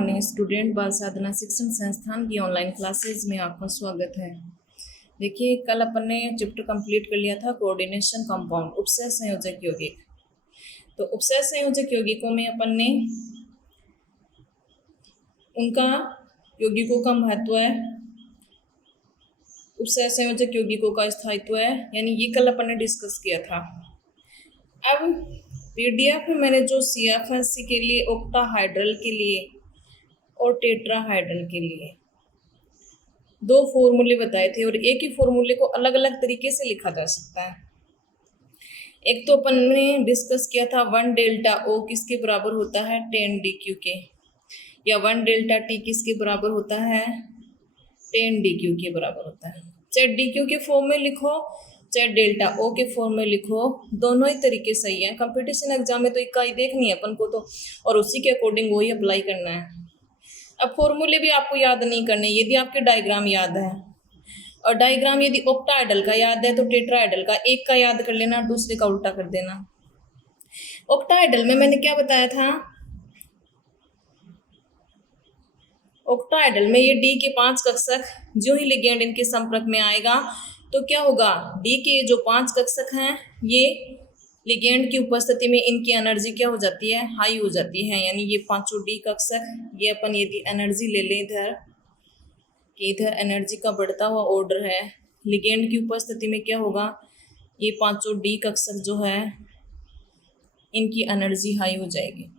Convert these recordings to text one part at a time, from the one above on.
Morning student. बाल साधना शिक्षण संस्थान की ऑनलाइन क्लासेज में आपका स्वागत है। देखिए, कल अपन ने चैप्टर कंप्लीट कर लिया था कोऑर्डिनेशन कंपाउंड, उपसह संयोजक यौगिक। तो उपसह संयोजक यौगिकों में अपन ने उनका यौगिकों का महत्व है, उपसह संयोजक यौगिकों का स्थायित्व है, यानी ये कल अपन ने डिस्कस किया था। अब पीडीएफ में मैंने जो CFSC के लिए, ऑक्टाहाइड्रल के लिए और टेट्राहाइड्रल के लिए दो फॉर्मूले बताए थे, और एक ही फॉर्मूले को अलग अलग तरीके से लिखा जा सकता है। एक तो अपन ने डिस्कस किया था 1 डेल्टा O किसके बराबर होता है 10 DQ के, या 1 डेल्टा T किसके बराबर होता है 10 DQ के बराबर होता है। चाहे DQ के फॉर्म में लिखो चाहे डेल्टा O के फॉर्म में लिखो, दोनों ही तरीके सही है। कंपटीशन एग्जाम में तो इकाई देखनी है अपन को तो, और उसी के अकॉर्डिंग वही अप्लाई करना है। अब फॉर्मूले भी आपको याद नहीं करने, यदि आपके डायग्राम याद है, और डायग्राम यदि ऑक्टाहाइड्रल का याद है तो टेट्राहाइड्रल का एक का याद कर लेना, दूसरे का उल्टा कर देना। ऑक्टाहाइड्रल में मैंने क्या बताया था, ऑक्टाहाइड्रल में ये D के 5 कक्षक जो ही लिगेंड इनके संपर्क में आएगा तो क्या होगा, D के जो 5 कक्षक हैं ये लिगेंड की उपस्थिति में इनकी एनर्जी क्या हो जाती है, हाई हो जाती है। यानी ये पांचों D कक्षक, ये अपन यदि एनर्जी ले लें इधर कि इधर एनर्जी का बढ़ता हुआ ऑर्डर है, लिगेंड की उपस्थिति में क्या होगा, ये पांचों D कक्षक जो है इनकी एनर्जी हाई हो जाएगी।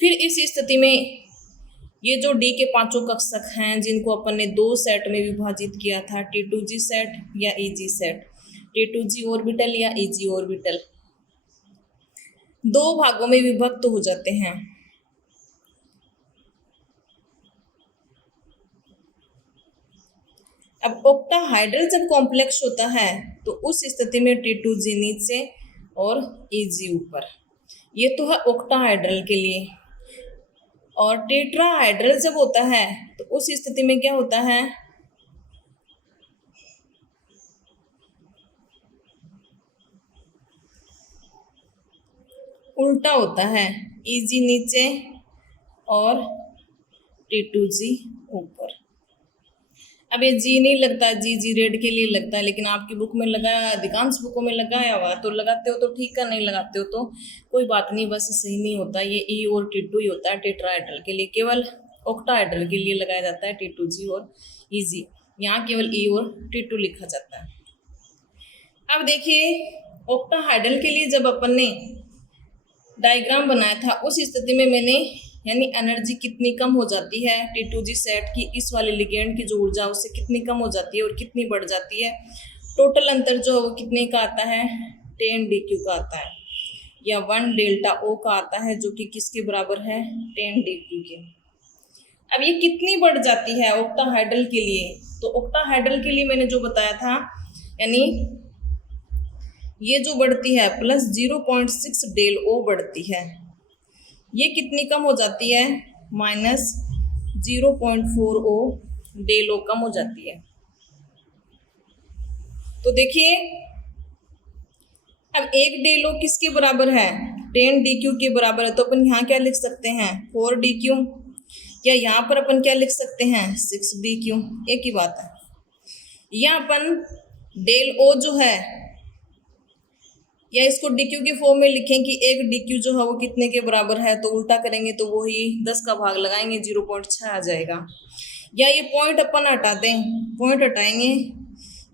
फिर इस स्थिति में ये जो D के पांचों कक्षक हैं जिनको अपन ने दो सेट में विभाजित किया था, T2G सेट या EG सेट, T2G ऑर्बिटल या EG ऑर्बिटल, दो भागों में विभक्त हो जाते हैं। अब ऑक्टाहाइड्रल जब कॉम्प्लेक्स होता है तो उस स्थिति में T2G नीचे और EG ऊपर, ये तो है ऑक्टाहाइड्रल के लिए। और टेट्राहाइड्रल जब होता है तो उस स्थिति में क्या होता है, उल्टा होता है, EG नीचे और T2G ऊपर। अब ये G नहीं लगता, G रेड के लिए लगता है, लेकिन आपकी बुक में लगाया, अधिकांश बुकों में लगाया हुआ, तो लगाते हो तो ठीक है, नहीं लगाते हो तो कोई बात नहीं, बस सही नहीं होता। ये E और T2 ही होता है टेट्राहाइड्रल के लिए, केवल ऑक्टाहाइड्रल के लिए लगाया जाता है T2G और EG, यहाँ केवल E और T2 लिखा जाता है। अब देखिए, ऑक्टाहाइड्रल के लिए जब अपन ने डायग्राम बनाया था उस स्थिति में मैंने, यानी एनर्जी कितनी कम हो जाती है T2G सेट की, इस वाले लिगेंड की जो ऊर्जा उससे कितनी कम हो जाती है और कितनी बढ़ जाती है, टोटल अंतर जो है वो कितने का आता है 10 DQ का आता है, या 1 डेल्टा O का आता है, जो कि किसके बराबर है 10 DQ के। अब ये कितनी बढ़ जाती है ऑक्टाहाइड्रल के लिए, तो ऑक्टाहाइड्रल के लिए मैंने जो बताया था, यानी ये जो बढ़ती है प्लस 0.6 डेल O बढ़ती है, ये कितनी कम हो जाती है माइनस 0.4 O डेल O कम हो जाती है। तो देखिए, अब एक डेल O किसके बराबर है 10 DQ के बराबर है, तो अपन यहाँ क्या लिख सकते हैं 4 DQ, या यहाँ पर अपन क्या लिख सकते हैं 6 DQ, एक ही बात है। या अपन डेल O जो है, या इसको DQ के फॉर्म में लिखें कि एक DQ जो है वो कितने के बराबर है, तो उल्टा करेंगे तो वही 10 का भाग लगाएंगे 0.6 आ जाएगा। या ये पॉइंट अपन हटा दें, पॉइंट हटाएंगे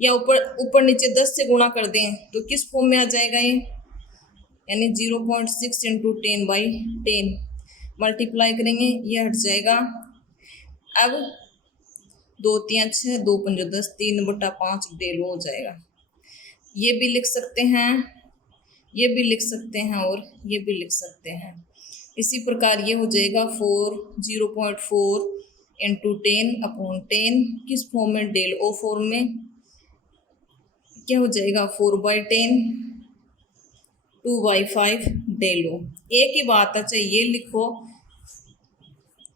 या ऊपर नीचे 10 से गुणा कर दें तो किस फॉर्म में आ जाएगा ये, यानी 0.6 × 10/10 मल्टीप्लाई करेंगे, ये हट जाएगा। अब 2 3 6 2 5 10 3/5 डेल हो जाएगा। ये भी लिख सकते हैं, ये भी लिख सकते हैं और ये भी लिख सकते हैं। इसी प्रकार ये हो जाएगा 0.4 × 10/10 किस फॉर्म में डेल O फॉर्म में, क्या हो जाएगा 4/10 2/5 डेल O। एक ही बात है, चाहे ये लिखो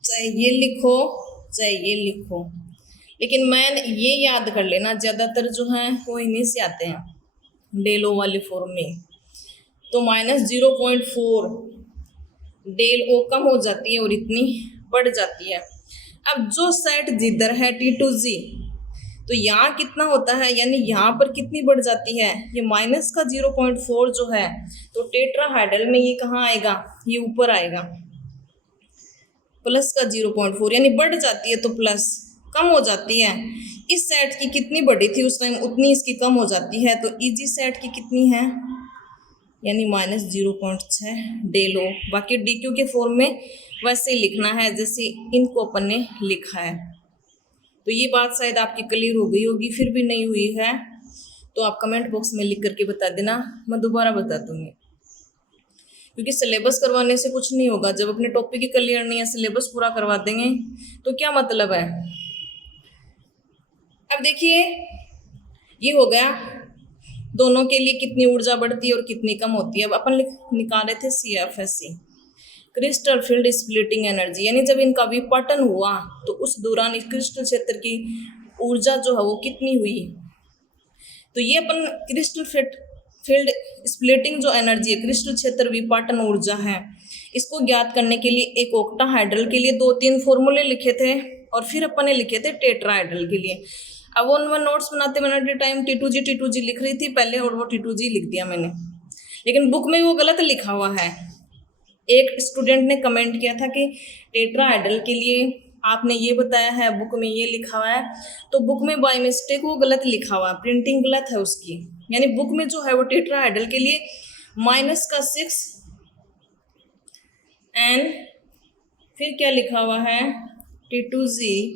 चाहे ये लिखो चाहे ये लिखो, लेकिन मैं ये याद कर लेना, ज़्यादातर जो हैं वो इन्हीं से आते हैं डेल O वाले फॉर्म में। तो माइनस 0.4 डेल O कम हो जाती है और इतनी बढ़ जाती है। अब जो सेट जिधर है T2G, तो यहाँ कितना होता है, यानी यहाँ पर कितनी बढ़ जाती है, ये माइनस का 0.4 जो है, तो टेट्राहाइड्रल में ये कहाँ आएगा, ये ऊपर आएगा, प्लस का 0.4, यानी बढ़ जाती है तो प्लस, कम हो जाती है। इस सेट की कितनी बढ़ी थी उस टाइम, उतनी इसकी कम हो जाती है। तो इजी सेट की कितनी है, यानी -0.6 डेल ओ। बाकी DQ के फॉर्म में वैसे ही लिखना है जैसे इनको अपन ने लिखा है। तो ये बात शायद आपकी क्लियर हो गई होगी, फिर भी नहीं हुई है तो आप कमेंट बॉक्स में लिख करके बता देना, मैं दोबारा बता दूंगी। क्योंकि सिलेबस करवाने से कुछ नहीं होगा, जब अपने टॉपिक की क्लियर नहीं है, सिलेबस पूरा करवा देंगे तो क्या मतलब है। अब देखिए ये हो गया दोनों के लिए कितनी ऊर्जा बढ़ती है और कितनी कम होती है। अब अपन निकाले थे CFSE, crystal field splitting energy, यानी जब इनका विपाटन हुआ तो उस दौरान इस क्रिस्टल क्षेत्र की ऊर्जा जो है वो कितनी हुई। तो ये अपन क्रिस्टल फील्ड स्प्लिटिंग जो एनर्जी है, क्रिस्टल क्षेत्र विपाटन ऊर्जा है, इसको ज्ञात करने के लिए एक ऑक्टाहाइड्रल के लिए 2-3 फॉर्मूले लिखे थे और फिर अपन ने लिखे थे टेट्राहाइड्रल के लिए। अब वन नोट्स बनाते बनाते टाइम T2G लिख रही थी पहले और वो T2G लिख दिया मैंने, लेकिन बुक में वो गलत लिखा हुआ है। एक स्टूडेंट ने कमेंट किया था कि टेट्राहाइड्रल के लिए आपने ये बताया है, बुक में ये लिखा हुआ है, तो बुक में बाय मिस्टेक वो गलत लिखा हुआ है, प्रिंटिंग गलत है उसकी। यानी बुक में जो है वो टेट्राहाइड्रल के लिए -6 एंड फिर क्या लिखा हुआ है, T2G,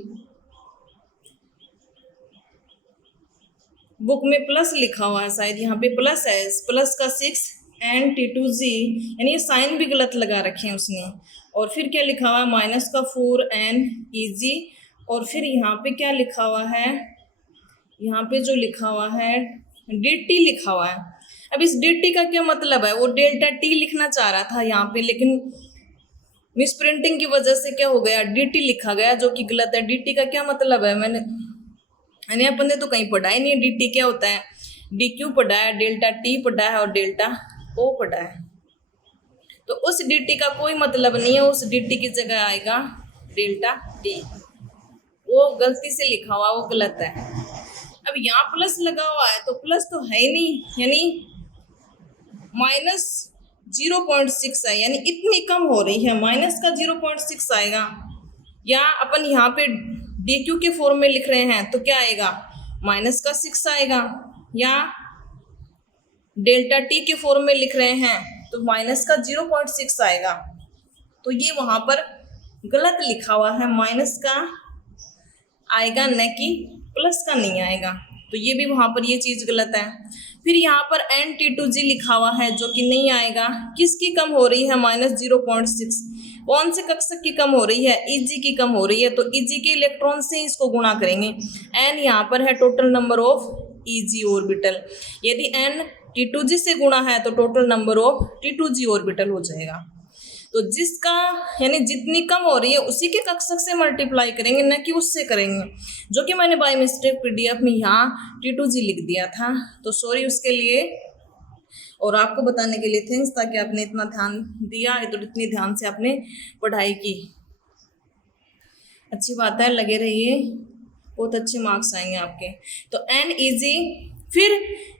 बुक में प्लस लिखा हुआ है, शायद यहाँ पे प्लस है, प्लस का 6 एंड T2G, यानी ये साइन भी गलत लगा रखे हैं उसने। और फिर क्या लिखा हुआ है, -4 एंड EG, और फिर यहाँ पे क्या लिखा हुआ है, यहाँ पे जो लिखा हुआ है DT लिखा हुआ है। अब इस DT का क्या मतलब है, वो डेल्टा T लिखना चाह रहा था यहाँ पे, लेकिन मिस प्रिंटिंग की वजह से क्या हो गया, DT लिखा गया, जो कि गलत है। DT का क्या मतलब है, मैंने अपन ने तो कहीं पढ़ा ही नहीं है DT क्या होता है। DQ पढ़ा है, डेल्टा T पढ़ा है और डेल्टा O पढ़ा है। तो उस DT का कोई मतलब नहीं है, उस DT की जगह आएगा डेल्टा T, वो गलती से लिखा हुआ, वो गलत है। अब यहाँ प्लस लगा हुआ है तो प्लस तो है ही नहीं, यानी -0.6 है, यानी इतनी कम हो रही है, माइनस का 0.6 आएगा। या अपन यहाँ पे DQ के फॉर्म में लिख रहे हैं तो क्या आएगा, -6 आएगा, या डेल्टा T के फॉर्म में लिख रहे हैं तो -0.6 आएगा। तो ये वहाँ पर गलत लिखा हुआ है, माइनस का आएगा न कि प्लस का नहीं आएगा, तो ये भी वहाँ पर ये चीज़ गलत है। फिर यहाँ पर T2G लिखा हुआ है जो कि नहीं आएगा। किसकी कम हो रही है, -0.6, कौन से कक्षक की कम हो रही है, EG की कम हो रही है, तो EG के इलेक्ट्रॉन से इसको गुणा करेंगे। N यहाँ पर है total number of EG orbital, यदि N T2G से गुणा है तो total number of T2G orbital हो जाएगा। तो जिसका यानी जितनी कम हो रही है उसी के कक्षक से मल्टीप्लाई करेंगे, न कि उससे करेंगे, जो कि मैंने बाय मिस्टेक PDF में यहाँ T2G लिख दिया था, तो सॉरी उसके लिए। और आपको बताने के लिए थैंक्स, ताकि आपने इतना ध्यान दिया, तो इतनी ध्यान से आपने पढ़ाई की, अच्छी बात है, लगे रहिए, बहुत अच्छे मार्क्स आएंगे आपके। तो NEG, फिर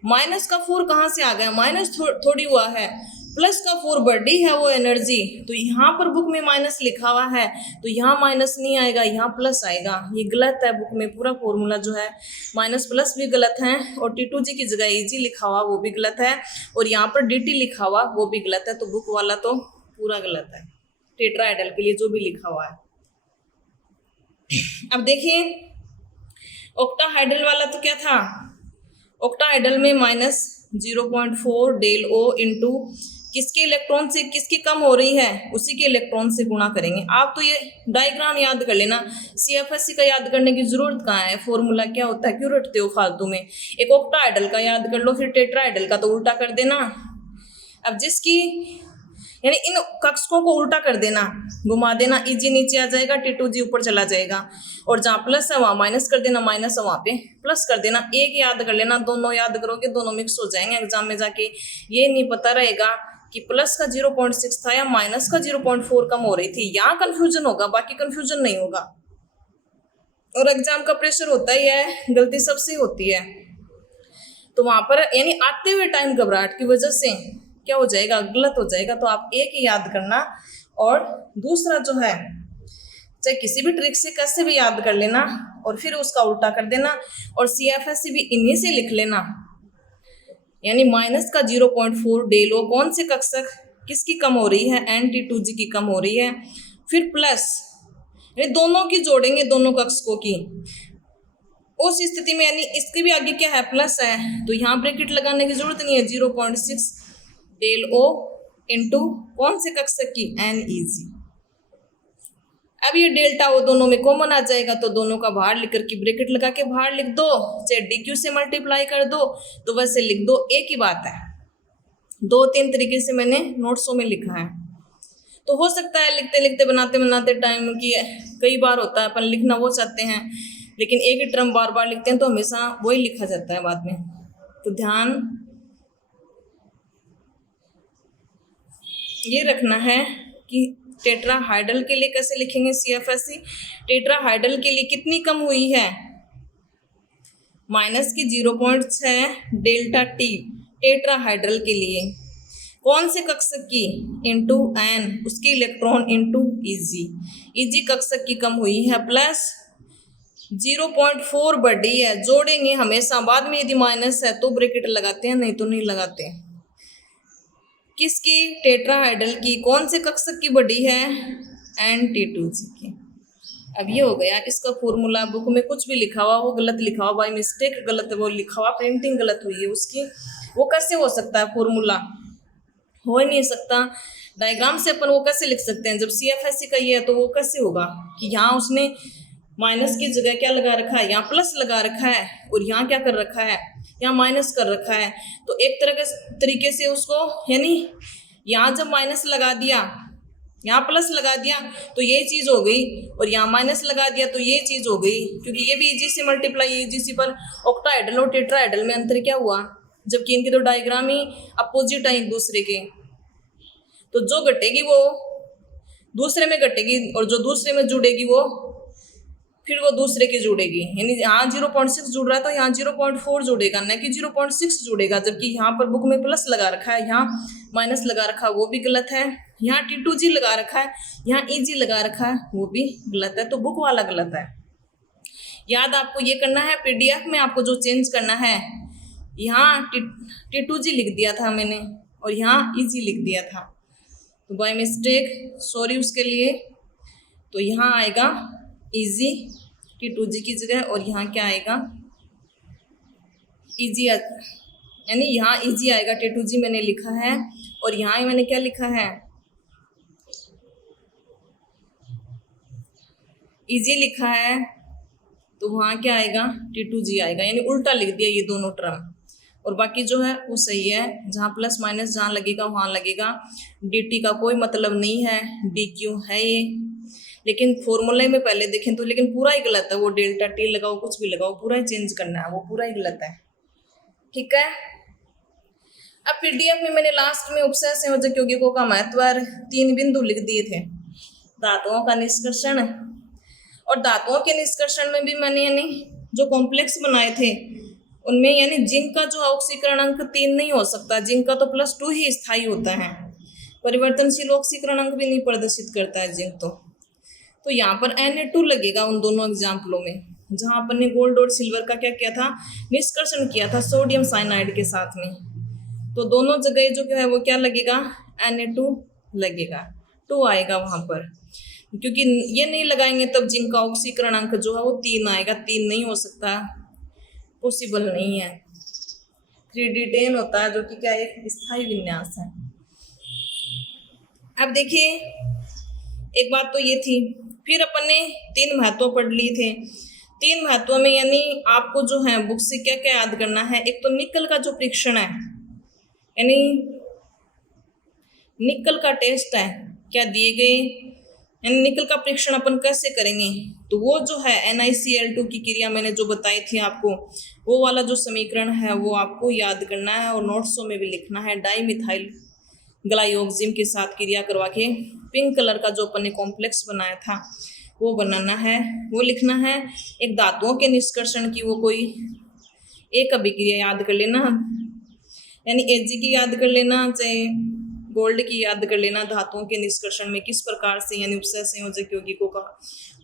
-4 कहाँ से आ गया, माइनस थोड़ी हुआ है, +4 बढ़ी है वो एनर्जी, तो यहाँ पर बुक में माइनस लिखा हुआ है तो यहाँ माइनस नहीं आएगा, यहाँ प्लस आएगा। ये गलत है, बुक में पूरा फॉर्मूला जो है माइनस प्लस भी गलत है, और T2G की जगह EG लिखा हुआ वो भी गलत है, और यहाँ पर DT लिखा हुआ वो भी गलत है। तो बुक वाला तो पूरा गलत है, टेट्राहाइड्रल के लिए जो भी लिखा हुआ है। अब देखिए ऑक्टाहाइड्रल वाला तो क्या था, ऑक्टाहाइड्रल में -0.4 डेल O इंटू किसके इलेक्ट्रॉन से किसकी कम हो रही है, उसी के इलेक्ट्रॉन से गुणा करेंगे। आप तो ये डायग्राम याद कर लेना, CFSE का याद करने की जरूरत कहाँ है, फॉर्मूला क्या होता है, क्यों रटते हो फालतू में। एक ऑक्टाहाइड्रल का याद कर लो, फिर टेट्राहाइड्रल का तो उल्टा कर देना। अब जिसकी यानी इन कक्षकों को उल्टा कर देना, घुमा देना, EG नीचे आ जाएगा, T2G ऊपर चला जाएगा, और जहाँ प्लस है वहाँ माइनस कर देना, माइनस है वहाँ पे प्लस कर देना। एक याद कर लेना, दोनों याद करोगे दोनों मिक्स हो जाएंगे एग्जाम में जाके, ये नहीं पता रहेगा कि प्लस का 0.6 था या माइनस का 0.4 कम हो रही थी, यहाँ कंफ्यूजन होगा, बाकी कंफ्यूजन नहीं होगा। और एग्जाम का प्रेशर होता ही है, गलती सबसे होती है, तो वहां पर यानी आते हुए टाइम घबराहट की वजह से क्या हो जाएगा, गलत हो जाएगा। तो आप एक ही याद करना, और दूसरा जो है चाहे किसी भी ट्रिक से कैसे भी याद कर लेना और फिर उसका उल्टा कर देना, और CFSE भी इन्हीं से लिख लेना। यानी माइनस का 0.4 डेलो कौन से कक्षक किसकी कम हो रही है, NT2G की कम हो रही है, फिर प्लस यानी दोनों की जोड़ेंगे, दोनों कक्षकों की। उस स्थिति में यानी इसके भी आगे क्या है, प्लस है, तो यहाँ ब्रैकेट लगाने की जरूरत नहीं है। 0.6 डेल ओ इंटू कौन से कक्षक की, NEG। अब ये डेल्टा वो दोनों में कॉमन आ जाएगा, तो दोनों का बाहर लिख करके ब्रैकेट लगा के बाहर लिख दो, चाहे DQ से मल्टीप्लाई कर दो तो वैसे लिख दो, एक ही बात है। 2-3 तरीके से मैंने नोट्सों में लिखा है, तो हो सकता है लिखते लिखते बनाते बनाते टाइम की कई बार होता है अपन लिखना वो चाहते हैं, लेकिन एक ही टर्म बार बार लिखते हैं तो हमेशा वही लिखा जाता है बाद में। तो ध्यान ये रखना है कि टेट्राहाइड्रल के लिए कैसे लिखेंगे CFSE। टेट्राहाइड्रल के लिए कितनी कम हुई है, माइनस की 0.6 डेल्टा T टेट्राहाइड्रल के लिए, कौन से कक्षक की, इंटू N उसके इलेक्ट्रॉन इंटू EG कक्षक की कम हुई है, प्लस 0.4 बढ़ी है। जोड़ेंगे हमेशा, बाद में यदि माइनस है तो ब्रैकेट लगाते हैं, नहीं तो नहीं लगाते। किसकी, टेट्राहाइड्रल की, कौन से कक्षक की बढ़ी है, NT2G की। अब ये हो गया इसका फॉर्मूला। बुक में कुछ भी लिखा हुआ वो गलत लिखा हुआ, बाई मिस्टेक गलत वो लिखा हुआ, प्रिंटिंग गलत हुई है उसकी, वो कैसे हो सकता है, फॉर्मूला हो ही नहीं सकता। डायग्राम से अपन वो कैसे लिख सकते हैं, जब CFSE का ये है तो वो कैसे होगा कि यहाँ उसने माइनस की जगह क्या लगा रखा है, यहाँ प्लस लगा रखा है, और यहाँ क्या कर रखा है, यहाँ माइनस कर रखा है। तो एक तरह के तरीके से उसको, यानी यहाँ जब माइनस लगा दिया, यहाँ प्लस लगा दिया तो ये चीज़ हो गई, और यहाँ माइनस लगा दिया तो ये चीज़ हो गई, क्योंकि ये भी EG से मल्टीप्लाई EG से पर ऑक्टाहाइड्रल और टेट्राहाइड्रल में अंतर क्या हुआ, जबकि इनके तो डायग्राम ही अपोजिट है एक दूसरे के। तो जो घटेगी वो दूसरे में घटेगी, और जो दूसरे में जुड़ेगी वो फिर वो दूसरे की जुड़ेगी। यानी यहाँ 0.6 जुड़ रहा है तो यहाँ 0.4 जुड़ेगा, न कि 0.6 जुड़ेगा। जबकि यहाँ पर बुक में प्लस लगा रखा है, यहाँ माइनस लगा रखा है, वो भी गलत है। यहाँ T2G लगा रखा है, यहाँ EG लगा रखा है, वो भी गलत है। तो बुक वाला गलत है। याद आपको ये करना है, PDF में आपको जो चेंज करना है, यहाँ T2G लिख दिया था मैंने और यहाँ EG लिख दिया था, तो बाय मिस्टेक सॉरी उसके लिए। तो यहाँ आएगा EG T2G की जगह, और यहाँ क्या आएगा, EG, यानी यहाँ EG आएगा, T2G मैंने लिखा है, और यहाँ मैंने क्या लिखा है, EG लिखा है, तो वहाँ क्या आएगा, T2G आएगा। यानी उल्टा लिख दिया ये दोनों टर्म, और बाकी जो है वो सही है। जहाँ प्लस माइनस जहाँ लगेगा वहाँ लगेगा। DT का कोई मतलब नहीं है, DQ है ये। लेकिन फॉर्मूले में पहले देखें तो लेकिन पूरा ही गलत है, वो डेल्टा T लगाओ कुछ भी लगाओ, पूरा ही चेंज करना है, वो पूरा ही गलत है। ठीक है। अब PDF में मैंने लास्ट में उपसर्ग संयोजक यौगिकों का महत्व 3 बिंदु लिख दिए थे। धातुओं का निष्कर्षण, और धातुओं के निष्कर्षण में भी मैंने यानी जो कॉम्प्लेक्स बनाए थे उनमें यानी जिंक का जो ऑक्सीकरण अंक 3 नहीं हो सकता, जिंक का तो +2 ही स्थायी होता है, परिवर्तनशील ऑक्सीकरण अंक भी नहीं प्रदर्शित करता है जिंक। तो यहाँ पर Na2 लगेगा उन दोनों एग्जाम्पलों में, जहाँ अपन ने गोल्ड और सिल्वर का क्या किया था, निष्कर्षण किया था सोडियम साइनाइड के साथ में। तो दोनों जगह जो है वो क्या लगेगा, Na2 लगेगा, 2 आएगा वहाँ पर, क्योंकि ये नहीं लगाएंगे तब जिंक का ऑक्सीकरण अंक जो है वो 3 आएगा। 3 नहीं हो सकता, पॉसिबल नहीं है। 3D10 होता है जो कि क्या एक स्थायी विन्यास है। अब देखिए एक बात तो ये थी, फिर अपन ने 3 महत्व पढ़ लिए थे। 3 महत्व में यानी आपको जो है बुक से क्या क्या याद करना है। एक तो निकल का जो परीक्षण है, यानी निकल का टेस्ट है, क्या दिए गए, यानी निकल का परीक्षण अपन कैसे करेंगे, तो वो जो है NiCl2 की क्रिया मैंने जो बताई थी आपको, वो वाला जो समीकरण है वो आपको याद करना है और नोट्सों में भी लिखना है। डाई मिथाइल ग्लाइओक्सिम के साथ क्रिया करवा के पिंक कलर का जो अपन ने कॉम्प्लेक्स बनाया था वो बनाना है, वो लिखना है। एक धातुओं के निष्कर्षण की वो कोई एक अभिक्रिया याद कर लेना, यानी Ag की याद कर लेना, चाहे गोल्ड की याद कर लेना। धातुओं के निष्कर्षण में किस प्रकार से यानी उपसय संयोजक यौगिकों का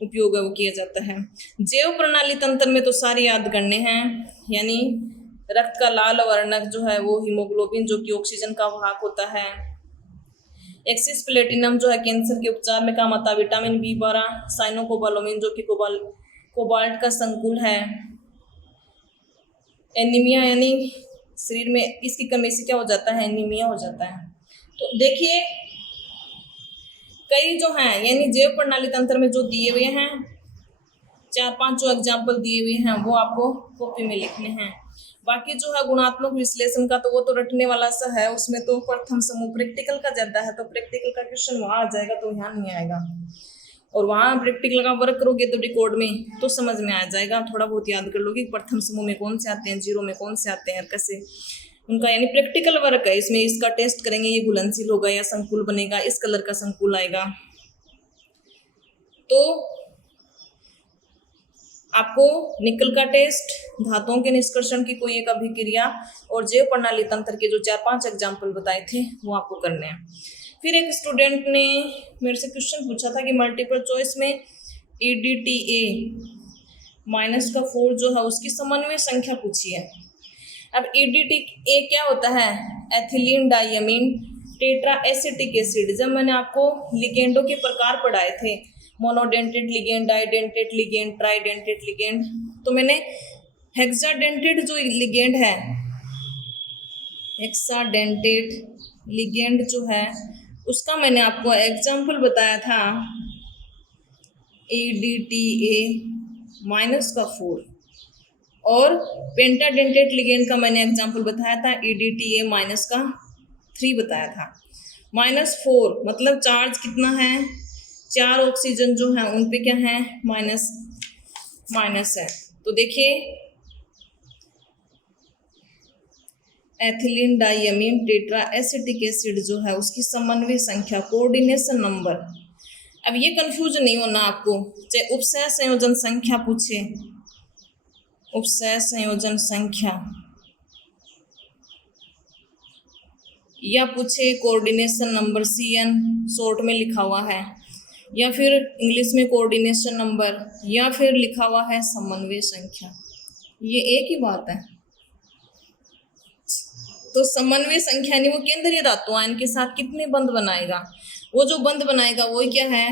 उपयोग है वो किया जाता है। जैव प्रणाली तंत्र में तो सारे याद करने हैं, यानी रक्त का लाल वर्णक जो है वो हीमोग्लोबिन जो कि ऑक्सीजन का वाहक होता है। एक्सिस प्लेटिनम जो है कैंसर के उपचार में काम आता है। विटामिन B12 साइनोकोबालामिन जो कि कोबाल्ट का संकुल है। एनीमिया यानी शरीर में इसकी कमी से क्या हो जाता है, एनीमिया हो जाता है। तो देखिए कई जो हैं यानी जैव प्रणाली तंत्र में जो दिए हुए हैं 4-5 जो एग्जाम्पल दिए हुए हैं वो आपको कॉपी में लिखने हैं। बाकी जो है गुणात्मक विश्लेषण का तो वो तो रटने वाला सा है, उसमें तो प्रथम समूह प्रैक्टिकल का ज्यादा है, तो प्रैक्टिकल का क्वेश्चन वहां आ जाएगा तो यहाँ नहीं आएगा। और वहाँ प्रैक्टिकल का वर्क करोगे तो रिकॉर्ड में तो समझ में आ जाएगा, थोड़ा बहुत याद कर लोगे प्रथम समूह में कौन से आते हैं, जीरो में कौन से आते हैं, कैसे उनका यानी प्रैक्टिकल वर्क है। इसमें इसका टेस्ट करेंगे, ये घुलनशील होगा या संकुल बनेगा, इस कलर का संकुल आएगा। तो आपको निकल का टेस्ट, धातुओं के निष्कर्षण की कोई एक अभिक्रिया और जैव प्रणाली तंत्र के जो 4-5 एग्जाम्पल बताए थे वो आपको करने हैं। फिर एक स्टूडेंट ने मेरे से क्वेश्चन पूछा था कि मल्टीपल चॉइस में EDTA -4 जो है उसकी समन्वय संख्या पूछी है। अब EDTA क्या होता है, एथिलीन डाइअमीन टेट्रा एसिटिक एसिड। जब मैंने आपको लिगेंडों के प्रकार पढ़ाए थे, monodentate ligand, डाइडेंटेट ligand, tridentate ligand, तो मैंने हेक्साडेंटेट जो लिगेंड है, हेक्साडेंटेट लिगेंड जो है उसका मैंने आपको एग्जाम्पल बताया था EDTA -4, और पेंटाडेंटेट लिगेंड का मैंने एग्जाम्पल बताया था EDTA -3 बताया था। -4 मतलब चार्ज कितना है, 4 ऑक्सीजन जो है उन पे क्या है, माइनस है। तो देखिए एथिलीन डाइअमीन टेट्रा एसिटिक एसिड जो है उसकी समन्वय संख्या, कोऑर्डिनेशन नंबर। अब ये कंफ्यूज नहीं होना आपको, चाहे उपसय संयोजन संख्या पूछे, उपसय संयोजन संख्या, या पूछे कोऑर्डिनेशन नंबर CN शॉर्ट में लिखा हुआ है, या फिर इंग्लिश में कोऑर्डिनेशन नंबर, या फिर लिखा हुआ है समन्वय संख्या, ये एक ही बात है। तो समन्वय संख्या यानी वो केंद्रीय धातु आयन के साथ कितने बंध बनाएगा, वो जो बंध बनाएगा वो क्या है,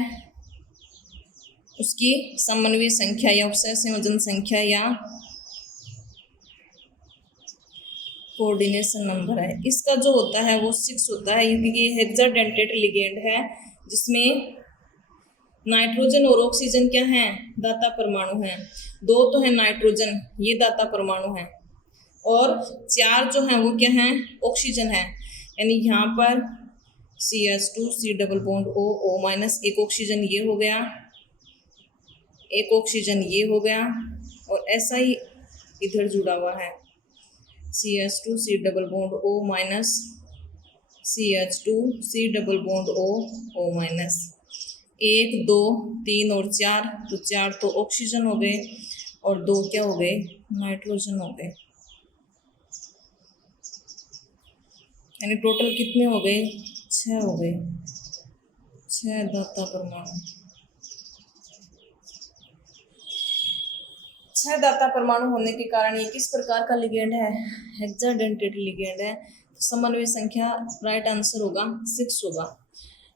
उसकी समन्वय संख्या या उपसय संयोजन संख्या या कोऑर्डिनेशन नंबर है। इसका जो होता है वो 6 होता है, क्योंकि ये हेक्साडेंटेट लिगेंड है जिसमें नाइट्रोजन और ऑक्सीजन क्या है, दाता परमाणु हैं। 2 तो है नाइट्रोजन, ये दाता परमाणु है, और 4 जो है वो क्या है, ऑक्सीजन है। यानी यहाँ पर CH2 C double bond O एक ऑक्सीजन ये हो गया, एक ऑक्सीजन ये हो गया, और ऐसा ही इधर जुड़ा हुआ है CH2 C double bond O CH2 C double bond O 1 2 3 और 4, तो 4 तो ऑक्सीजन हो गए और 2 क्या हो गए, नाइट्रोजन हो गए। यानी टोटल कितने हो गए, 6 हो गए, 6 दाता परमाणु। 6 दाता परमाणु होने के कारण ये किस प्रकार का लिगेंड है, हेक्साडेंटेट लिगेंड है। समन्वय संख्या राइट आंसर होगा 6 होगा।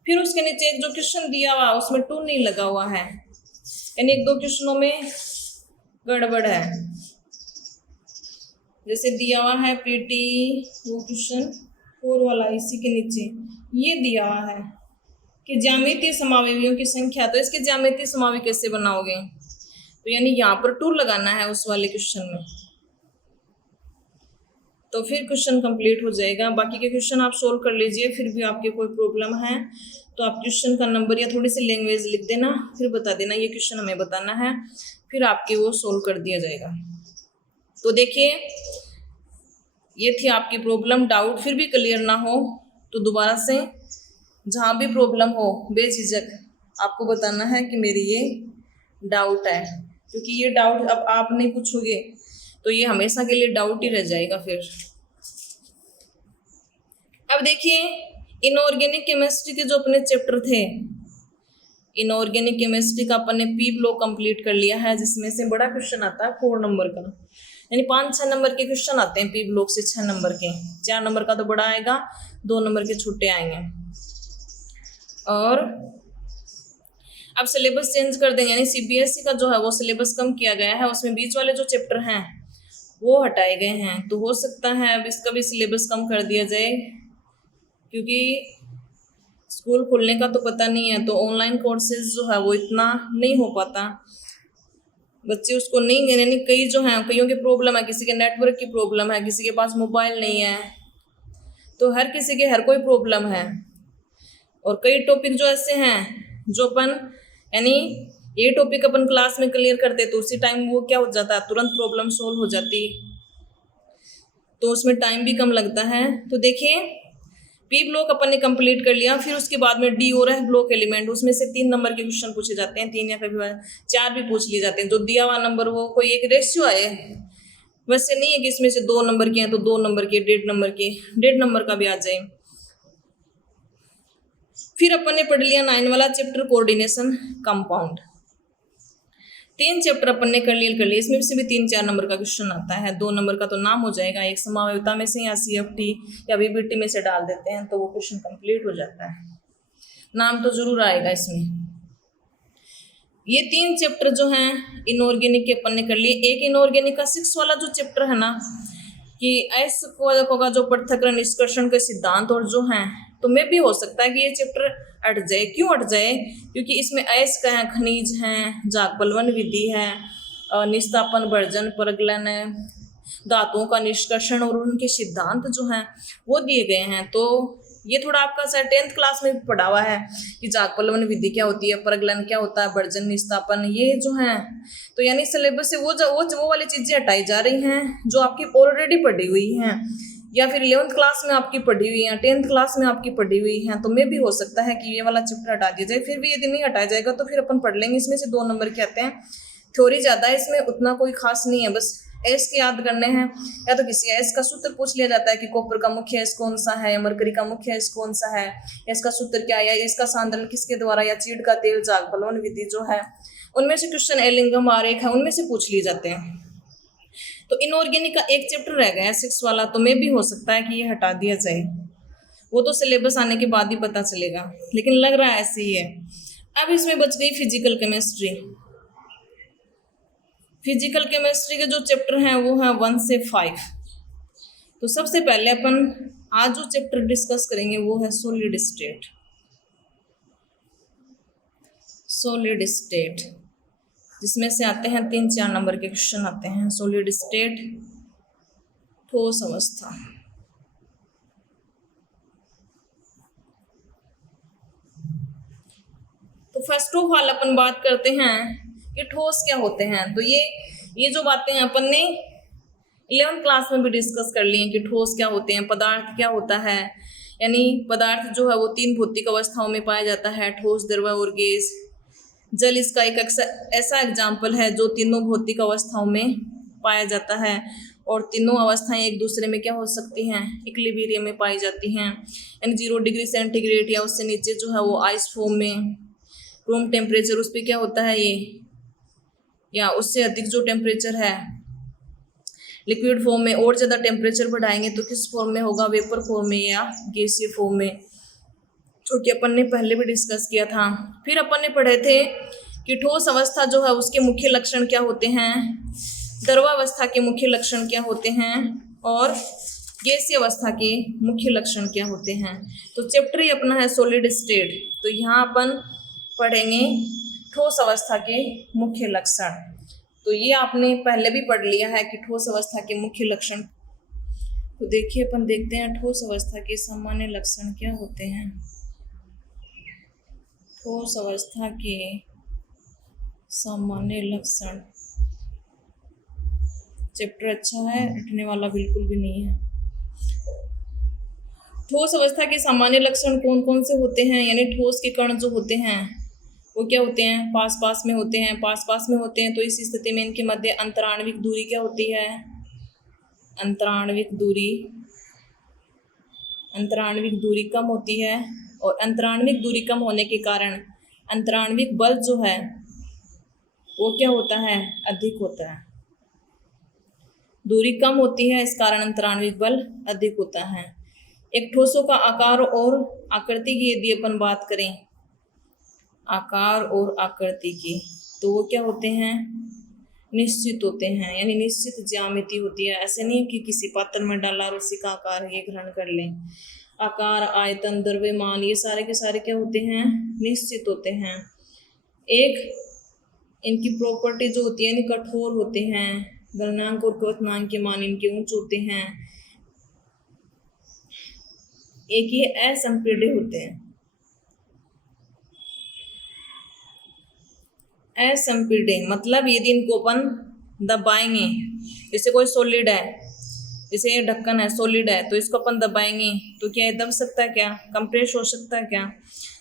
फिर उसके नीचे एक जो क्वेश्चन दिया हुआ उसमें 2 नहीं लगा हुआ है, यानी 1-2 क्वेश्चनों में गड़बड़ है। जैसे दिया हुआ है PT वो क्वेश्चन 4 वाला, इसी के नीचे ये दिया हुआ है कि ज्यामितीय समावयवियों की संख्या, तो इसके ज्यामितीय समावयव कैसे बनाओगे, तो यानी यहाँ पर 2 लगाना है उस वाले क्वेश्चन में, तो फिर क्वेश्चन कंप्लीट हो जाएगा। बाकी के क्वेश्चन आप सोल्व कर लीजिए, फिर भी आपके कोई प्रॉब्लम है तो आप क्वेश्चन का नंबर या थोड़ी सी लैंग्वेज लिख देना, फिर बता देना ये क्वेश्चन हमें बताना है, फिर आपके वो सोल्व कर दिया जाएगा। तो देखिए ये थी आपकी प्रॉब्लम, डाउट फिर भी क्लियर ना हो तो दोबारा से जहाँ भी प्रॉब्लम हो बेझिझक आपको बताना है कि मेरी ये डाउट है, क्योंकि ये डाउट अब आप नहीं पूछोगे तो ये हमेशा के लिए डाउट ही रह जाएगा फिर। अब देखिए इनऑर्गेनिक केमिस्ट्री के जो अपने चैप्टर थे, इनऑर्गेनिक केमिस्ट्री का अपन ने पी ब्लॉक कंप्लीट कर लिया है, जिसमें से बड़ा क्वेश्चन आता है 4 नंबर का, यानी 5-6 नंबर के क्वेश्चन आते हैं पी ब्लॉक से, 6 नंबर के, 4 नंबर का तो बड़ा आएगा, 2 नंबर के छोटे आएंगे। और अब सिलेबस चेंज कर देंगे, यानी सीबीएसई का जो है वो सिलेबस कम किया गया है, उसमें बीच वाले जो चैप्टर हैं वो हटाए गए हैं। तो हो सकता है अब इसका भी सिलेबस कम कर दिया जाए, क्योंकि स्कूल खुलने का तो पता नहीं है, तो ऑनलाइन कोर्सेज जो है वो इतना नहीं हो पाता, बच्चे उसको नहीं, यानी कई जो हैं कईयों की प्रॉब्लम है, किसी के नेटवर्क की प्रॉब्लम है, किसी के पास मोबाइल नहीं है, तो हर किसी के हर कोई प्रॉब्लम है। और कई टॉपिक जो ऐसे हैं जो अपन, यानी ये टॉपिक अपन क्लास में क्लियर करते तो उसी टाइम वो क्या हो जाता है, तुरंत प्रॉब्लम सोल्व हो जाती, तो उसमें टाइम भी कम लगता है। तो देखिए पी ब्लॉक अपन ने कंप्लीट कर लिया, फिर उसके बाद में डी और है ब्लॉक एलिमेंट, उसमें से 3 नंबर के क्वेश्चन पूछे जाते हैं, 3 या फिर 4 भी पूछ लिए जाते हैं, जो दिया हुआ नंबर हो, कोई एक रेशियो आए, वैसे नहीं है कि इसमें से 2 नंबर के हैं तो 2 नंबर के, 1.5 नंबर के, 1.5 नंबर का भी आ जाए। फिर अपन ने पढ़ लिया 9 वाला चैप्टर कोऑर्डिनेशन कंपाउंड, 3 चैप्टर अपन ने कर लिए, इसमें से भी 3-4 नंबर का क्वेश्चन आता है, 2 नंबर का तो नाम हो जाएगा, एक समावयवता में से या सीएफटी या बीबीटी में से डाल देते हैं तो वो क्वेश्चन कंप्लीट हो जाता है, नाम तो जरूर आएगा इसमें। ये 3 चैप्टर जो हैं इनऑर्गेनिक के अपन ने कर लिए। एक इनऑर्गेनिक का 6 वाला जो चैप्टर है ना, कि अयस्कों का जो पृथक्करण निष्कर्षण के सिद्धांत और जो हैं, तो में भी हो सकता है कि ये चैप्टर हट जाए। क्यों हट जाए? क्योंकि इसमें अयस्क हैं, खनिज हैं, जागपलवन विधि है, निस्तापन, वर्जन, परगलन, धातुओं का निष्कर्षण और उनके सिद्धांत जो हैं वो दिए गए हैं। तो ये थोड़ा आपका सर 10th क्लास में भी पढ़ा हुआ है कि जागपलवन विधि क्या होती है, परगलन क्या होता है, वर्जन, निस्तापन, ये जो हैं, तो यानी सिलेबस से वो वाली चीज़ें हटाई जा रही हैं जो आपकी ऑलरेडी पढ़ी हुई हैं, या फिर 11th क्लास में आपकी पढ़ी हुई हैं, 10th क्लास में आपकी पढ़ी हुई हैं। तो में भी हो सकता है कि ये वाला चैप्टर हटा दिया जाए। फिर भी यदि नहीं हटाया जाएगा तो फिर अपन पढ़ लेंगे। इसमें से 2 नंबर के आते हैं, थ्योरी ज़्यादा है इसमें, उतना कोई खास नहीं है, बस एस के याद करने हैं, या तो किसी एस का सूत्र पूछ लिया जाता है कि कॉपर का मुख्य एस कौन सा है, मरकरी का मुख्य एस कौन सा है, इसका सूत्र क्या है, या इसका सांद्रण किसके द्वारा, या चीड़ का तेल, जागपलवन विधि जो है, उनमें से क्वेश्चन एलिंगम आरेख है, उनमें से पूछ लिए जाते हैं। तो इनऑर्गेनिक का एक चैप्टर रह गया है 6 वाला, तो में भी हो सकता है कि ये हटा दिया जाए, वो तो सिलेबस आने के बाद ही पता चलेगा, लेकिन लग रहा है ऐसे ही है। अब इसमें बच गई फिजिकल केमिस्ट्री। फिजिकल केमिस्ट्री के जो चैप्टर हैं वो हैं 1 से 5। तो सबसे पहले अपन आज जो चैप्टर डिस्कस करेंगे वो है सॉलिड स्टेट। सॉलिड स्टेट जिसमें से आते हैं 3-4 नंबर के क्वेश्चन आते हैं। सॉलिड स्टेट, ठोस अवस्था। तो फर्स्ट ऑफ ऑल अपन बात करते हैं कि ठोस क्या होते हैं। तो ये जो बातें हैं अपन ने 11th क्लास में भी डिस्कस कर ली हैं कि ठोस क्या होते हैं, पदार्थ क्या होता है। यानी पदार्थ जो है वो 3 भौतिक अवस्थाओं में पाया जाता है, ठोस, द्रव और गैस। जल इसका एक ऐसा एग्जाम्पल है जो तीनों भौतिक अवस्थाओं में पाया जाता है, और तीनों अवस्थाएं एक दूसरे में क्या हो सकती हैं, इक्विलिब्रियम में पाई जाती हैं। यानी 0 डिग्री सेंटीग्रेड या उससे नीचे जो है वो आइस फॉर्म में, रूम टेम्परेचर उस पर क्या होता है ये, या उससे अधिक जो टेम्परेचर है लिक्विड फॉर्म में, और ज़्यादा टेम्परेचर बढ़ाएंगे तो किस फॉर्म में होगा, वेपर फॉर्म में या गैसीय फॉर्म में, जो कि अपन ने पहले भी डिस्कस किया था। फिर अपन ने पढ़े थे कि ठोस अवस्था जो है उसके मुख्य लक्षण क्या होते हैं, द्रवावस्था के मुख्य लक्षण क्या होते हैं, और गैसीय अवस्था के मुख्य लक्षण क्या होते हैं। तो चैप्टर ही अपना है सॉलिड स्टेट। तो यहाँ अपन पढ़ेंगे ठोस अवस्था के मुख्य लक्षण। तो ये आपने पहले भी पढ़ लिया है कि ठोस अवस्था के मुख्य लक्षण। तो देखिए अपन देखते हैं ठोस अवस्था के सामान्य लक्षण क्या होते हैं। ठोस अवस्था के सामान्य लक्षण। चैप्टर अच्छा है, रटने वाला बिल्कुल भी नहीं है। ठोस अवस्था के सामान्य लक्षण कौन कौन से होते हैं, यानी ठोस के कण जो होते हैं वो क्या होते हैं, पास पास में होते हैं, पास पास में होते हैं। तो इस स्थिति में इनके मध्य अंतराण्विक दूरी क्या होती है, अंतराण्विक दूरी कम होती है। और अंतराण्विक दूरी कम होने के कारण अंतराण्विक बल जो है वो क्या होता है, अधिक होता है। दूरी कम होती है, इस कारण अंतराण्विक बल अधिक होता है। एक ठोसों का आकार और आकृति की यदि अपन बात करें, आकार और आकृति की, तो वो क्या होते हैं, निश्चित होते हैं, यानी निश्चित ज्यामिति होती है। ऐसे नहीं कि किसी पात्र में डाला और उसी का आकार ये ग्रहण कर लें। आकार, आयतन, द्रव्यमान, ये सारे के सारे क्या होते हैं, निश्चित होते हैं। एक इनकी प्रॉपर्टी जो होती है, यानी कठोर होते हैं। गलनांक और क्वथनांक के मान इनके उच्च होते हैं। एक ये असंपीड्य होते हैं। असंपीड्य मतलब यदि इनको अपन दबाएंगे, जैसे कोई सॉलिड है, जैसे ये ढक्कन है, सॉलिड है, तो इसको अपन दबाएंगे तो क्या ये दब सकता है, क्या कंप्रेस हो सकता है क्या।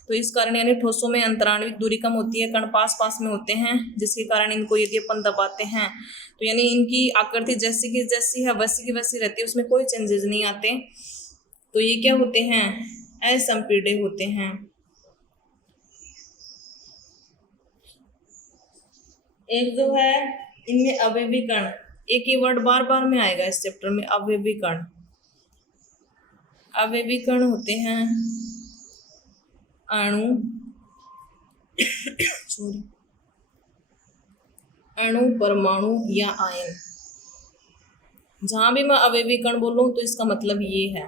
तो इस कारण यानी ठोसों में अंतराण्विक दूरी कम होती है, कण पास पास में होते हैं, जिसके कारण इनको यदि अपन दबाते हैं तो यानी इनकी आकृति जैसी की जैसी है वैसी की वैसी रहती है, उसमें कोई चेंजेस नहीं आते। तो ये क्या होते हैं, असंपीड्य होते हैं। एक जो है इनमें अवयवी कण, एक ही वर्ड बार बार में आएगा इस चैप्टर में, अवयवी कण। अवयवी कण होते हैं अणु अणु, परमाणु या आयन। जहां भी मैं अवयवी कण बोलूं तो इसका मतलब ये है,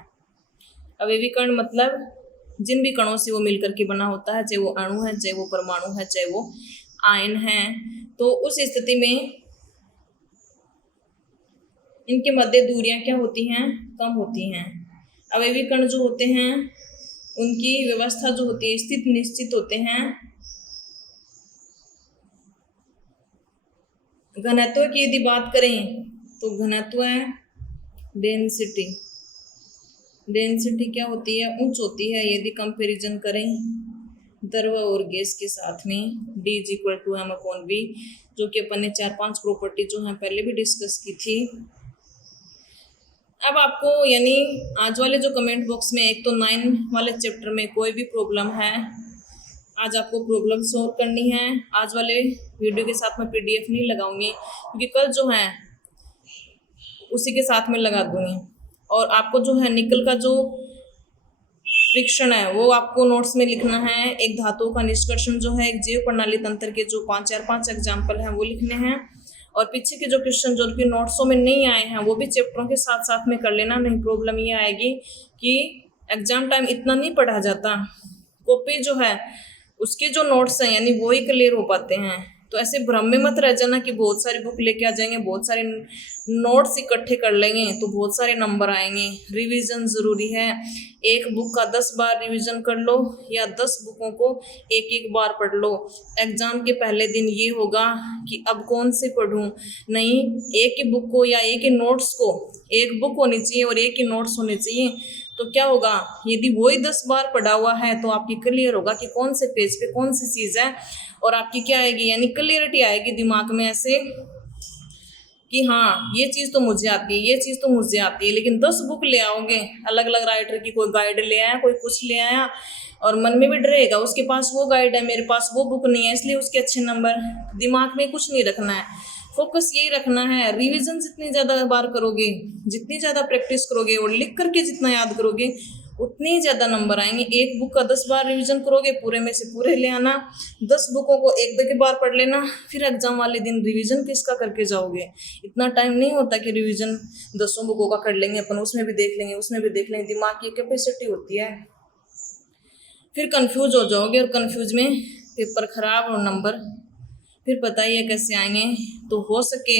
अवयवी कण मतलब जिन भी कणों से वो मिलकर के बना होता है, चाहे वो अणु है, चाहे वो परमाणु है, चाहे वो आयन है। तो उस स्थिति में इनके मध्य दूरियां क्या होती हैं, कम होती हैं। अवयवी कण जो होते हैं उनकी व्यवस्था जो होती है, स्थित निश्चित होते हैं। घनत्व की यदि बात करें तो घनत्व है डेंसिटी। डेंसिटी क्या होती है, उच्च होती है यदि कंपैरिजन करें द्रव और गैस के साथ में। D = m/v, जो कि अपन ने 4-5 प्रॉपर्टी जो है पहले भी डिस्कस की थी। अब आपको यानी आज वाले जो कमेंट बॉक्स में, एक तो 9 वाले चैप्टर में कोई भी प्रॉब्लम है, आज आपको प्रॉब्लम सॉल्व करनी है। आज वाले वीडियो के साथ मैं PDF नहीं लगाऊंगी, क्योंकि कल जो है उसी के साथ में लगा दूंगी। और आपको जो है निकल का जो फ्रिक्शन है वो आपको नोट्स में लिखना है। एक धातुओं का निष्कर्षण जो है, एक जैव प्रणाली तंत्र के जो 5 एग्जाम्पल हैं वो लिखने हैं। और पीछे के जो क्वेश्चन जो कि नोट्सों में नहीं आए हैं वो भी चैप्टरों के साथ साथ में कर लेना। नहीं प्रॉब्लम ये आएगी कि एग्जाम टाइम इतना नहीं पढ़ा जाता, कॉपी जो है उसके जो नोट्स हैं यानी वो ही क्लियर हो पाते हैं। तो ऐसे भ्रम में मत रह जाना कि बहुत सारी बुक लेके आ जाएंगे, बहुत सारे नोट्स इकट्ठे कर लेंगे तो बहुत सारे नंबर आएंगे। रिवीजन ज़रूरी है। एक बुक का 10 बार रिवीजन कर लो या 10 बुकों को एक बार पढ़ लो। एग्ज़ाम के पहले दिन ये होगा कि अब कौन से पढ़ूं, नहीं एक ही बुक को या एक ही नोट्स को, एक बुक होनी चाहिए और एक ही नोट्स होने चाहिए। तो क्या होगा, यदि वही 10 बार पढ़ा हुआ है तो आपकी क्लियर होगा कि कौन से पेज पे कौन सी चीज़ है, और आपकी क्या आएगी यानी क्लियरिटी आएगी दिमाग में ऐसे कि हाँ ये चीज़ तो मुझे आती है, ये चीज़ तो मुझे आती है। लेकिन 10 बुक ले आओगे अलग अलग राइटर की, कोई गाइड ले आया, कोई कुछ ले आया, और मन में भी डरेगा उसके पास वो गाइड है मेरे पास वो बुक नहीं है इसलिए उसके अच्छे नंबर। दिमाग में कुछ नहीं रखना है, फोकस यही रखना है। रिवीजन जितनी ज़्यादा बार करोगे, जितनी ज़्यादा प्रैक्टिस करोगे और लिख करके जितना याद करोगे उतने ही ज़्यादा नंबर आएंगे। एक बुक का 10 बार रिवीजन करोगे, पूरे में से पूरे ले आना। 10 बुकों को एक बार पढ़ लेना, फिर एग्जाम वाले दिन रिवीजन किसका करके जाओगे। इतना टाइम नहीं होता कि रिवीजन 10 बुकों का कर लेंगे अपन, उसमें भी देख लेंगे उसमें भी देख लेंगे। दिमाग की कैपेसिटी होती है, फिर कंफ्यूज हो जाओगे और कंफ्यूज में पेपर खराब और नंबर फिर बताइए कैसे आएंगे। तो हो सके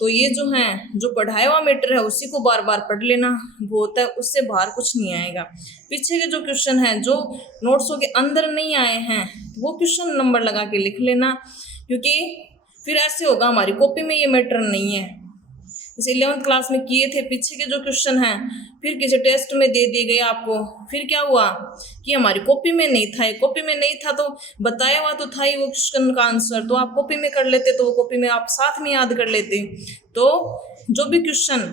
तो ये जो है जो पढ़ाया हुआ मैटर है उसी को बार बार पढ़ लेना बहुत है, उससे बाहर कुछ नहीं आएगा। पीछे के जो क्वेश्चन हैं जो नोट्सों के अंदर नहीं आए हैं वो क्वेश्चन नंबर लगा के लिख लेना, क्योंकि फिर ऐसे होगा हमारी कॉपी में ये मैटर नहीं है। जैसे 11th क्लास में किए थे, पीछे के जो क्वेश्चन हैं फिर किसी टेस्ट में दे दिए गए आपको, फिर क्या हुआ कि हमारी कॉपी में नहीं था, कॉपी में नहीं था तो बताया हुआ तो था ही वो क्वेश्चन का आंसर, तो आप कॉपी में कर लेते, तो वो कॉपी में आप साथ में याद कर लेते। तो जो भी क्वेश्चन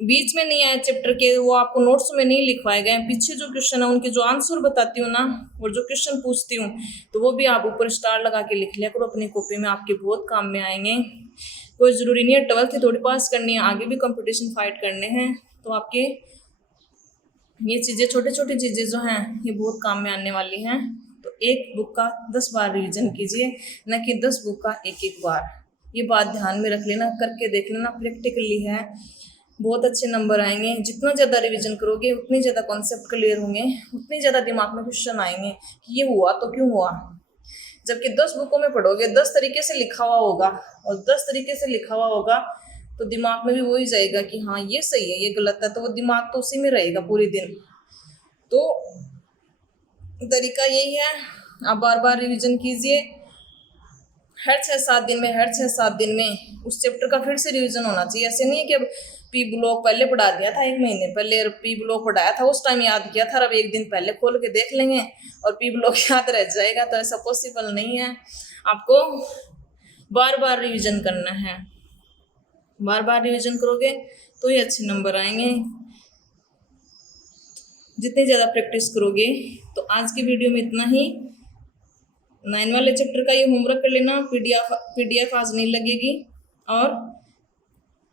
बीच में नहीं आए चैप्टर के, वो आपको नोट्स में नहीं लिखवाए गए, पीछे जो क्वेश्चन है उनके जो आंसर बताती हूँ ना, और जो क्वेश्चन पूछती हूँ, तो वो भी आप ऊपर स्टार लगा के लिख लिया करो अपनी कॉपी में, आपके बहुत काम में आएंगे। कोई ज़रूरी नहीं है 12th ही थोड़ी पास करनी है, आगे भी कंपटीशन फाइट करने हैं, तो आपके ये चीज़ें, छोटी छोटी चीज़ें जो हैं ये बहुत काम में आने वाली हैं। तो एक बुक का 10 बार रिविजन कीजिए, न कि 10 बुक का एक एक बार। ये बात ध्यान में रख लेना, करके देख लेना, प्रैक्टिकली है, बहुत अच्छे नंबर आएंगे। जितना ज़्यादा रिवीजन करोगे उतनी ज़्यादा कॉन्सेप्ट क्लियर होंगे, उतनी ज़्यादा दिमाग में क्वेश्चन आएंगे कि ये हुआ तो क्यों हुआ। जबकि 10 बुकों में पढ़ोगे 10 तरीके से लिखा हुआ होगा, और 10 तरीके से लिखा हुआ होगा तो दिमाग में भी वही जाएगा कि हाँ ये सही है ये गलत है, तो वो दिमाग तो उसी में रहेगा पूरे दिन। तो तरीका यही है, आप बार बार रिवीजन कीजिए, हर 6-7 दिन में, हर 6-7 दिन में उस चैप्टर का फिर से रिवीजन होना चाहिए। ऐसे नहीं है कि अब पी ब्लॉक पहले पढ़ा दिया था 1 महीने पहले, और पी ब्लॉक पढ़ाया था उस टाइम याद किया था, अब 1 दिन पहले खोल के देख लेंगे और पी ब्लॉक याद रह जाएगा, तो ऐसा पॉसिबल नहीं है। आपको बार बार रिवीजन करना है, बार बार रिवीजन करोगे तो ही अच्छे नंबर आएंगे, जितनी ज़्यादा प्रैक्टिस करोगे। तो आज की वीडियो में इतना ही। 9 वाले चैप्टर का ये होमवर्क कर लेना, पीडीएफ आज नहीं लगेगी। और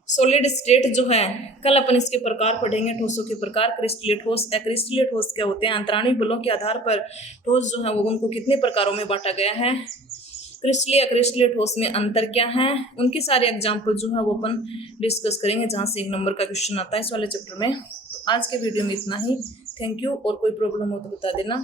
सॉलिड स्टेट जो है कल अपन इसके प्रकार पढ़ेंगे, ठोसों के प्रकार, क्रिस्टलीय ठोस, अक्रिस्टलीय ठोस क्या होते हैं, अंतराणु बलों के आधार पर ठोस जो है वो उनको कितने प्रकारों में बांटा गया है, क्रिस्टलीय अक्रिस्टलीय ठोस में अंतर क्या है, उनके सारे एग्जाम्पल जो है वो अपन डिस्कस करेंगे, जहाँ से 1 नंबर का क्वेश्चन आता है इस वाले चैप्टर में। तो आज के वीडियो में इतना ही। थैंक यू, और कोई प्रॉब्लम हो तो बता देना।